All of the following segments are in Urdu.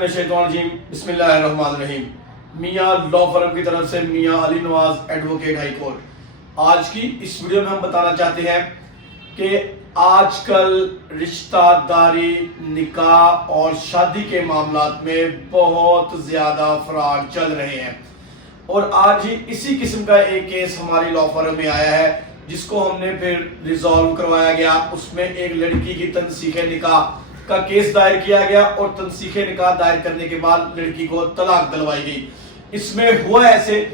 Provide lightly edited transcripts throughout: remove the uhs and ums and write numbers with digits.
بسم اللہ الرحمن الرحیم۔ میاں لا فرم کی طرف سے میاں Ali Nawaz advocate high court. آج کی اس ویڈیو میں ہم بتانا چاہتے ہیں کہ آج کل رشتہ داری، نکاح اور شادی کے معاملات میں بہت زیادہ فراڈ چل رہے ہیں، اور آج ہی اسی قسم کا ایک کیس ہماری لا فرم میں آیا ہے جس کو ہم نے پھر ریزالو کروایا گیا۔ اس میں ایک لڑکی کی تنسیخ نکاح کا کیس دائر کیا گیا، اور تنسیخ نکاح دائر کرنے کے بعد لڑکی کو طلاق دلوائی گئی۔ اس میں ہوا ایسے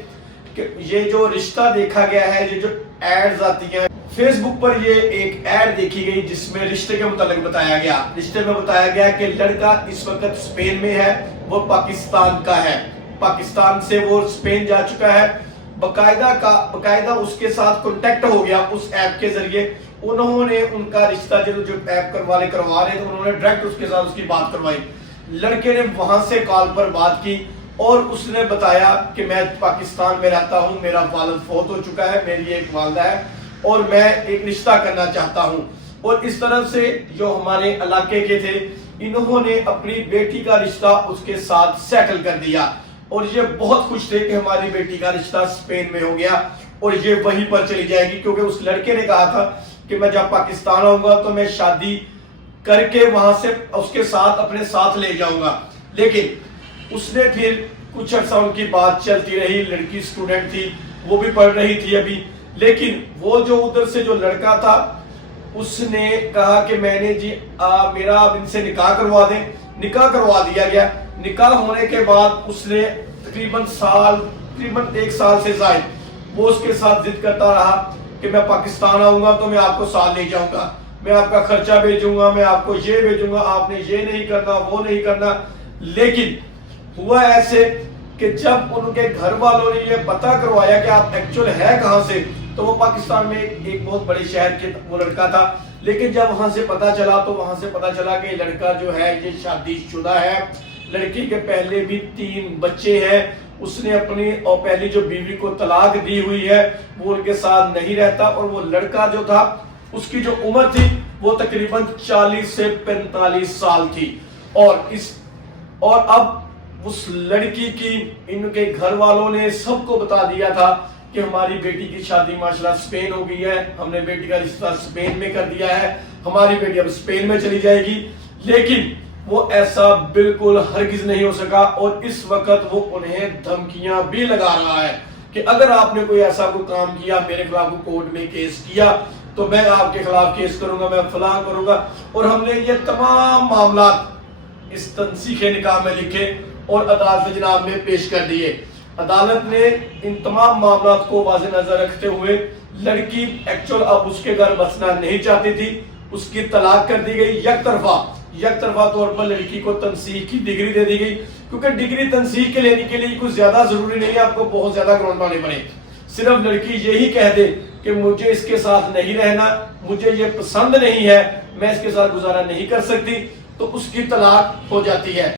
کہ یہ جو رشتہ دیکھا گیا ہے، یہ جو ایڈز آتی ہیں فیس بک پر، یہ ایک ایڈ دیکھی گئی جس میں رشتے کے متعلق بتایا گیا۔ رشتے میں بتایا گیا کہ لڑکا اس وقت اسپین میں ہے، وہ پاکستان کا ہے، پاکستان سے وہ اسپین جا چکا ہے۔ باقاعدہ اس کے ساتھ کنٹیکٹ ہو گیا اس ایپ کے ذریعے۔ انہوں نے ان کا رشتہ جو ایپ والے کروا رہے تھے، انہوں نے ڈائریکٹ اس کے ساتھ اس کی بات کروائی۔ لڑکے نے وہاں سے کال پر بات کی اور اس نے بتایا کہ میں پاکستان میں رہتا ہوں، میرا والد فوت ہو چکا ہے، میری ایک والدہ ہے اور میں ایک رشتہ کرنا چاہتا ہوں۔ اور اس طرف سے جو ہمارے علاقے کے تھے، انہوں نے اپنی بیٹی کا رشتہ اس کے ساتھ سیٹل کر دیا، اور یہ بہت خوش تھے کہ ہماری بیٹی کا رشتہ اسپین میں ہو گیا اور یہ وہیں پر چلی جائے گی، کیونکہ اس لڑکے نے کہا تھا کہ میں جب پاکستان آؤں گا تو میں شادی کر کے وہاں سے اس کے ساتھ اپنے ساتھ لے جاؤں گا۔ لیکن اس نے پھر کچھ عرصہ ان کی بات چلتی رہی، لڑکی اسٹوڈنٹ تھی، وہ بھی پڑھ رہی تھی ابھی، لیکن وہ جو ادھر سے جو لڑکا تھا اس نے کہا کہ میں نے میرا اب ان سے نکاح کروا دیں۔ نکاح کروا دیا گیا۔ نکاح ہونے کے بعد اس نے تقریباً ایک سال سے زائد وہ اس کے ساتھ ضد کرتا رہا کہ میں پاکستان آؤں گا تو میں آپ کو ساتھ لے جاؤں گا، میں آپ کا خرچہ بھیجوں گا، میں آپ کو یہ بھیجوں گا، آپ نے یہ نہیں کرنا، وہ نہیں کرنا۔ لیکن ہوا ایسے کہ جب ان کے گھر والوں نے یہ پتہ کروایا کہ آپ ایکچوئل ہے کہاں سے، تو وہ پاکستان میں ایک بہت بڑے شہر کے وہ لڑکا تھا، لیکن جب وہاں سے پتہ چلا کہ لڑکا جو ہے یہ شادی شدہ ہے، لڑکی کے پہلے بھی 3 بچے ہیں، اس نے اپنی اور پہلی جو بیوی کو طلاق دی ہوئی ہے، وہ ان کے ساتھ نہیں رہتا، اور وہ لڑکا جو تھا اس کی جو عمر تھی وہ تقریباً 40 سے 45 سال تھی، اور اب اس لڑکی کی ان کے گھر والوں نے سب کو بتا دیا تھا کہ ہماری بیٹی کی شادی ماشاءاللہ اسپین ہو گئی ہے، ہم نے بیٹی کا رشتہ اسپین میں کر دیا ہے، ہماری بیٹی اب اسپین میں چلی جائے گی۔ لیکن وہ ایسا بالکل ہرگز نہیں ہو سکا، اور اس وقت وہ انہیں دھمکیاں بھی لگا رہا ہے کہ اگر آپ نے کوئی ایسا کوئی کام کیا، میرے خلاف کورٹ میں کیس کیا تو میں آپ کے خلاف کیس کروں گا، میں فلاں کروں گا۔ اور ہم نے یہ تمام معاملات اس تنسیخ نکاح میں لکھے اور عدالت جناب میں پیش کر دیے۔ عدالت نے ان تمام معاملات کو واضح نظر رکھتے ہوئے، لڑکی ایکچوئل اب اس کے گھر بسنا نہیں چاہتی تھی، اس کی طلاق کر دی گئی یک طرفہ طور پر۔ لڑکی کو تنسیخ کی ڈگری دے دی گئی، کیونکہ ڈگری تنسیخ کے لینے کے لیے کچھ زیادہ ضروری نہیں ہے آپ کو بہت زیادہ گراؤنڈ بنانے پڑے، صرف لڑکی یہی کہہ دے کہ مجھے اس کے ساتھ نہیں رہنا، مجھے یہ پسند نہیں ہے، میں اس کے ساتھ گزارا نہیں کر سکتی، تو اس کی طلاق ہو جاتی ہے۔